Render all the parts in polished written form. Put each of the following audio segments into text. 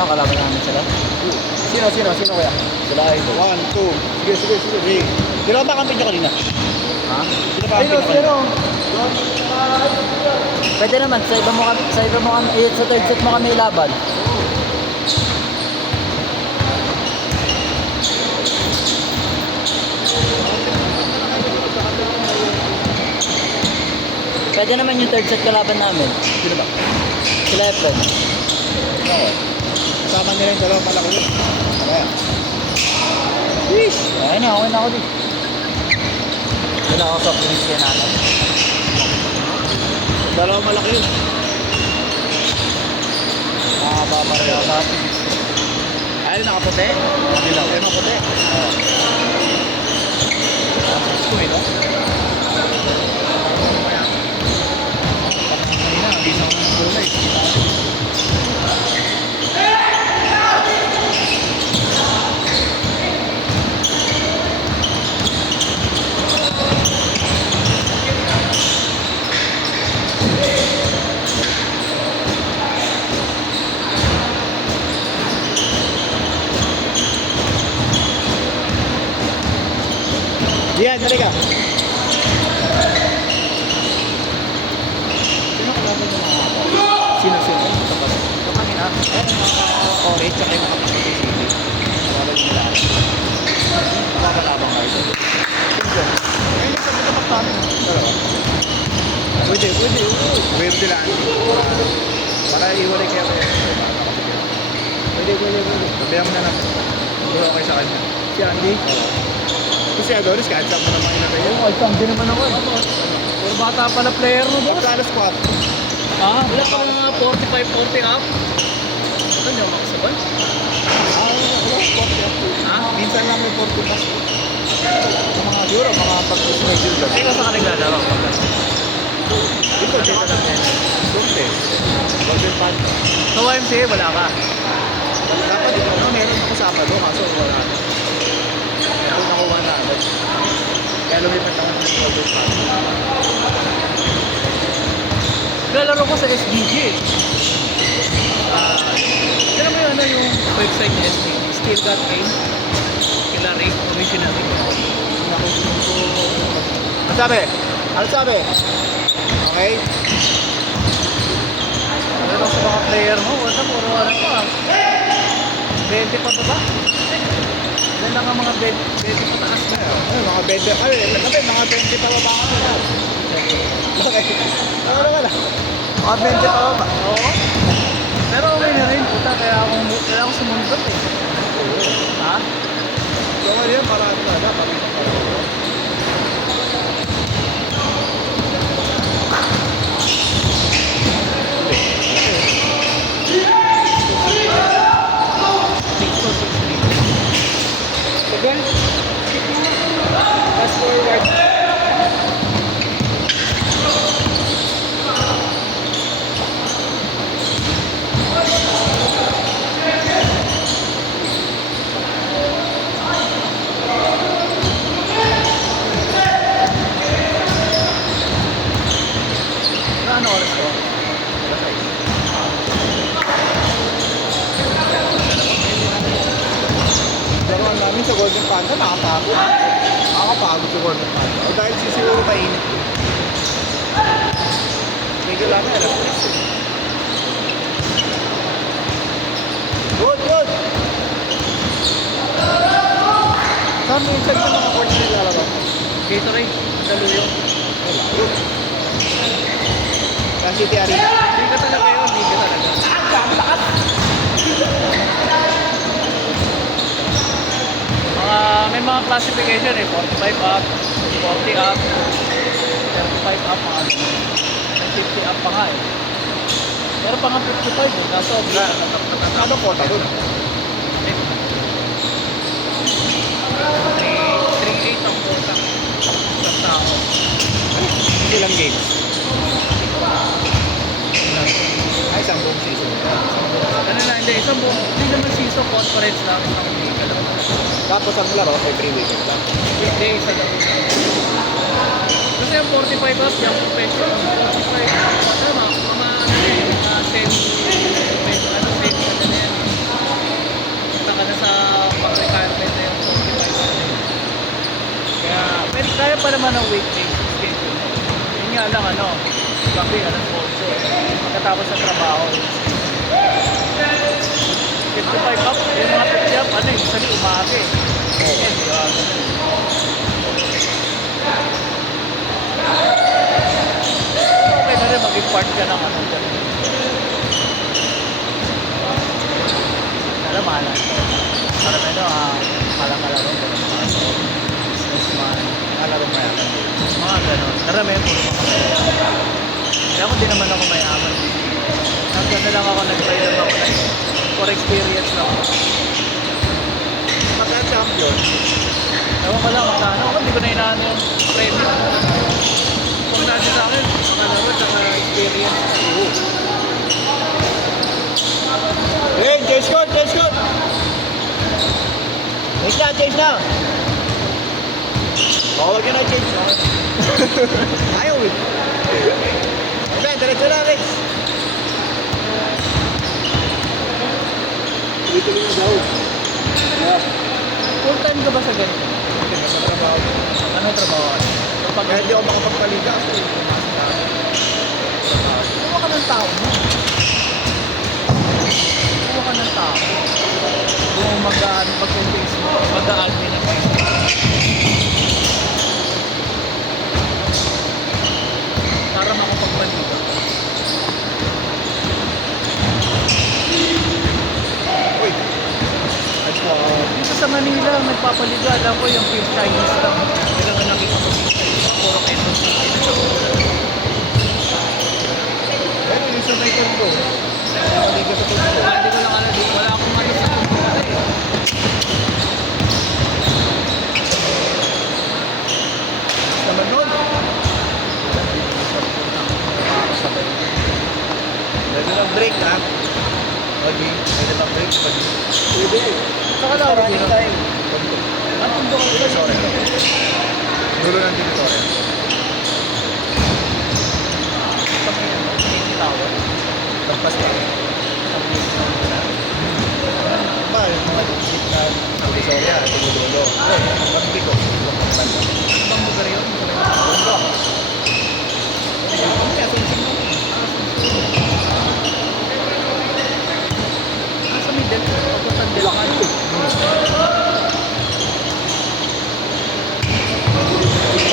Ano, kalaban namin sila? Sino kuya? Sila idol. 1, 2. Sige. Sino ba kampin nyo kanina? Ha? Sino ba kampin nyo kanina? Pwede naman, sa iba mo kami, sa third set mo kami ilaban. Pwede naman yung third set kalaban namin. Sino ba? Sila Efren. Oo. Kasama nila yung dalawang malaki yun. Kaya. Sheesh! Ayun na, okay na ako din. Wala ako sa prince kaya natin. Dalawang malaki yun. Pareho sa atin. Ayun, nakaputi. Dilaw. Ayun, nakaputi. Oo. Kumino? Kanina, bisa ko ng kulay. Yan, dali ka. Sino kalaban yung mga ako? Sino? Ito kanina. Ayun, mga orange at yung mga kapatid city. Kalaban yung nila. Makakalabang kayo doon. Sino? Ayun, yung sabi na namin. Dalawa. Pwede. Wave nila. Para iwalay kaya kayo. Pwede. Sabihan mo na lang. Hindi okay sa kanya. Si Andy? Kasi Adonis, kahit saan mo naman inagay yun. Oo, isang din naman ako eh. Pero bata pala player mo ba? Pagkala squat. Ha? Wala pa nga 45-40 up. Ano niyo, makasabay? Wala, 40. Ha? Minsan lang may 40 plus. Mga siguro, mga pag-schedule lang. Ikaw sa kanila lang. Dito, dito lang yan. Sunte. Golden Pan. Sa YMCA, wala ka. Dapat dito, meron ako Sabado, kaso wala. Ito nakuha na agad. Kaya lumipat ako ng Golden Pan. Nalaro ko sa SDG eh. Kaya mo yun, yung website ni SDG, Still Got Game, kila Ray, commissionary. Ano sabi? Okay? Ano sa mga player mo, wala, puro ano pa. 20 pa ba? Yan lang ang mga 20 pataas na. Ano, mga 20, mga 20 pa ba ako na? Okay. Ano naman ah? Mga 20 pa ba? Oo. Pero okay na rin, puta, kaya ako sumundot eh. Ha? So, yun, para ano na, dapat. Again, fast forward. Ano oras ko? Laruan namin sa Golden Panda, nakapagod. Nakakapagod sa Golden Panda. O dahil siguro mainit. Tigil namin, alam ko. Good! Saan mo yung check ng mga court na nilalaro? Gatorade, Daluyo. Good. Sa City Arena. Hindi ka talaga yun, hindi ka talaga. May mga classification eh, 45 up, 40 up, 35 up, mga 50 up pa nga eh. Pero pa nga 55 eh, kaso Ano kota doon? 3-8 ang quota sa tao. Ilang games? Ay, isang buong season. Ano na, hindi naman season, conference lang, isang liga lang. Tapos ang laro, every weekend lang. Weekday, isa lang. Kasi yung 45 up, yung professional, 45, ano, mga semi, ano, semi, ano na yan. naman ang weekdays schedule. Yun nga lang, ano, gabi, alas 8. Pagkatapos sa trabaho, 55 up, yung mga 50 up, ano, usually umaga eh. Weekend, di ba? Okay na rin, maging part ka ng ano dyan. Alam, mahalan. Parang ano, malang-malang businessman, Alaro pa yan. mga ganon. Karami, puro mga mayayaman. Kaya ako di naman ako mayaman. Nagkano lang ako, nag-try lang ako for experience lang. Magka-champion. Ewan ko lang, magkano ako, hindi ko na inaano yung premium. Kung natin sa akin, makalaro, tsaka experience. Hey, change code, change code! Change na! Bawal ka na, change na. Ayaw eh. Okay, diretso na, Rex. Tuloy-tuloy na daw. Full time ka ba sa ganito? Hindi, sa trabaho. Ano trabaho? Kapag Kaya hindi ako makapagpaliga ako. kuha ka ng tao mo. Kuha ka ng tao. Kung mag-Facebook, mag-admin ng Facebook. Para makapagpaliga. Uy. Ayos mo. Dito sa Manila, nagpapaliga. Alam ko yung pure Chinese lang. Kailan ka nakita mo pure Chinese. Puro Quezon City na siya. Pero yung sa may kondo. Nakaliga sa kondo. Hindi ko lang alam. Wala akong ano sa kumpara eh. Naman nun. Pwede lang break ha. Okay. Pwede lang break. Pwede. Saka lang ako dito. Kondo. Ang tundo ko dito. Sorry. Dulo ng Victoria. Sa may ano, City Tower. Lampas lang. Ba, yung mga jeep na Victoria, dulo-dulo. Kami dito. Ano bang lugar yun? Kondo. Sa middle, pagpuntan Dilacan.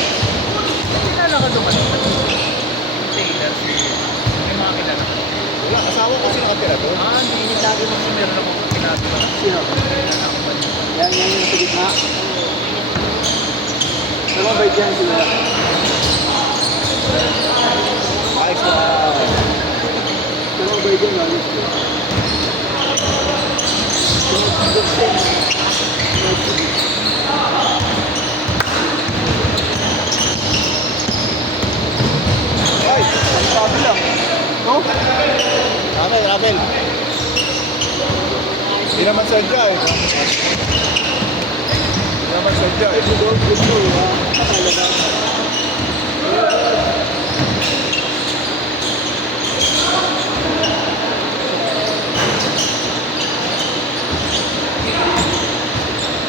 Kilala ka duman. Taylor, si... May mga kilala ka. Wala, asawa ko sila nakatira doon. Hindi lagi mo si meron ako kinado ka. Sino? Kilala ko ba niya? Yan yung sa gitna. Namabay dyan sila. Ayos mo. Namabay dyan, ayos mo. Ay, sabi lang. No? Ravel. Hindi naman sadya eh. Hindi naman sadya eh.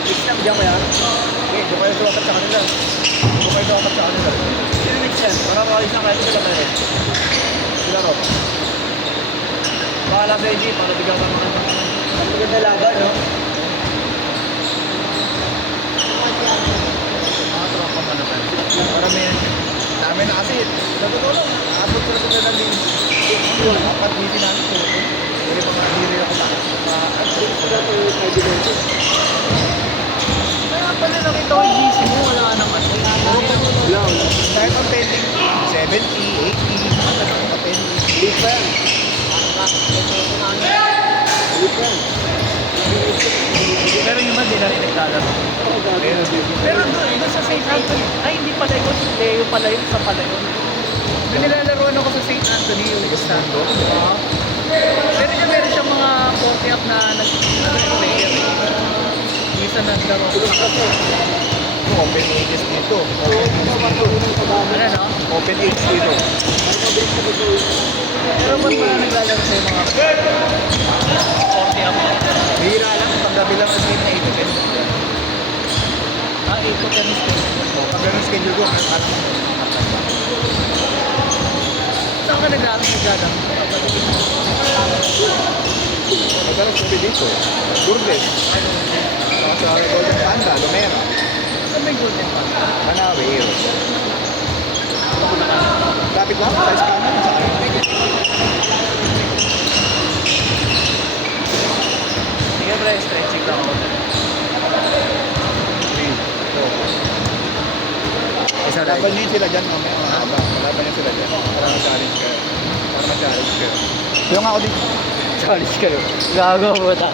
Isang diyan mo yan? Okay, doon kayo duwakat sa kanila. Doon kayo duwakat sa kanila. Sino next yan? Para makaalis na kayo sila kayo. Sila ro. Bahala sa EG, para bigyan ka mga Ang maganda laban, no? mga tropa mo naman. Marami yan. Dami na kasi. Natutulong. Aabot ko na sila ng link. Apat busy namin ko. Pwede pa mga hiri ako na. At sila to ay dimension. Kaya pala nakita ko yung GC mo, wala ka nang ano. Wala. Kahit ang pending 70, 80, mga 10. Lead pa yan. Lead pa yan. Pero yung iba, di na rin naglalaro. Pero doon sa St. Anthony, ay hindi pala yun, Leo pala yun, sa pala yun. Doon nilalaroan ako sa St. Anthony, yung estando. Pero yung meron siyang mga 40 up na nag-player. Isa naglaro. Open ages dito. Ano no? Open age dito. Pero ba't wala naglalaro sa mga 40 up? Bihira lang. Paggabi lang ang game na 8 to 10. Ah, 8 to 10 is 10. Pag ganun schedule ko. Alam mo, Saan ka naglalaro? madalas kami dito. Lourdes. Sa Golden Panda, Lumera. Saan may golden pa? Manawe, Eros. Lapit lang sa Espana. Sa Sige pre, stretching lang ako. Isa rin. Laban din sila dyan mamaya. Mahaba. Laban din sila dyan. Para ma-challenge kayo. Para ma-challenge kayo. Yung ako dito. Challenge kayo. Gago mo ta.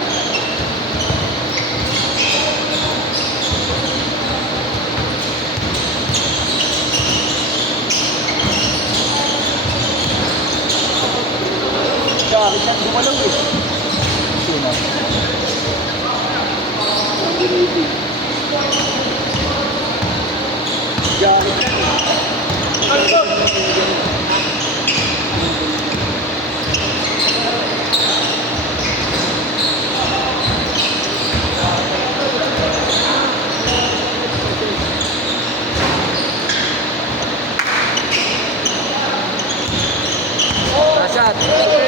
Bakit yan? Gumalaw eh. Sino? Gamit yan eh. Shot.